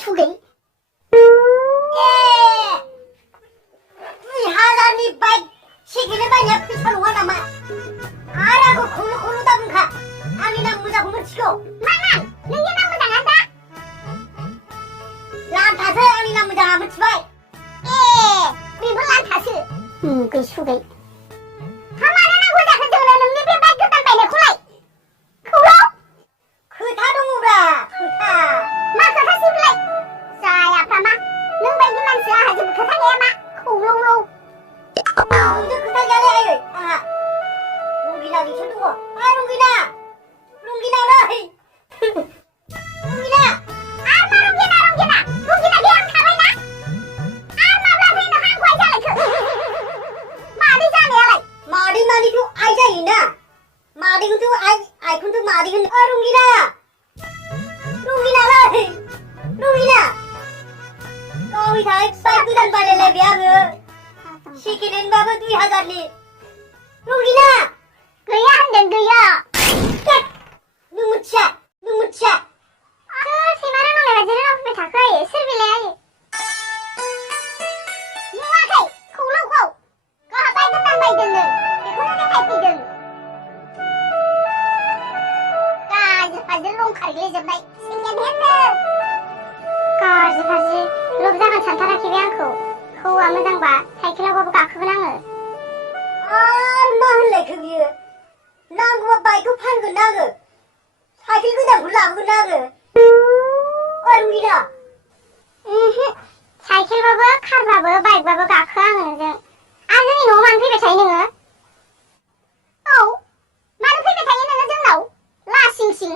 सुगै 2,000नि bike सिगिनो बायनाया फैसा नङा नामा आरो आंखौ खौलो दा बुंखा आंनि नाम मोजांखौ मिथिगौ मा नाम नोंनि नाम मोजाङा दा लान्थासो आंनि नाम मोजाङा मिथिबाय बेबो लान्थासो गै सुगै मानो नांगौ जाखो जोंनो नोंनि बे बाइक गोदान बायनायखौलाय खौलो खोथा दङब्रा खोथा मा खोथासै बेलाय जायाफ्रा मा नों बायदि मानसिया आंहा जेबो खोथा गैया मा खौलौलौ नोंजों खोथा गैयालै आयै आंहा रंगिनानिसो दङ रंगिना नै रंगिना आर मा रंगिना गैया आं थाबायना आर माब्ला फैनो हांखौहाय जालायखो मादै जानायालाय मादै मानिथ' आइ जायोना मादैखौथ' आइखौथ' मादै होनो रंगिना रंगिनालै रंगिना गावनि थाखाय बाइक गोदान बायलायलायबाय आङो सेकेन्ड हेन्डबाबो 2,000नि रंगिना गैया होनदों गैया नों मिथिया आरो सैमारा नांलाय बादिनो नांफैबाय थाखो आयै सोर बेलाय आयै नुवाखै खौलौखौ गावहा बाइक गोदान बायदोंनो बेखौनो देखायफैदों गाज्रि लं खारग्लिजोबनाय सेकेन्ड हेन्डनो गाज्रि लब जागोन सानथाराखै बे आंखौ हौवा मोजांबा साइकेलावबाबो गाखोगोन आङो आरो मा होनलायखो बियो नांगौबा बाइकखौ फानगोन आङो साइकेल गोदानखौ लाबोगोन आङो रंगिना साइकेलबाबो कारबाबो बाइकबाबो गाखोआ आङो नोंजों आरो जोंनि न'आव मानो फैबाय थायो नोङो औ मानो फैबाय थायो नोङो जोंनाव लासिं सिं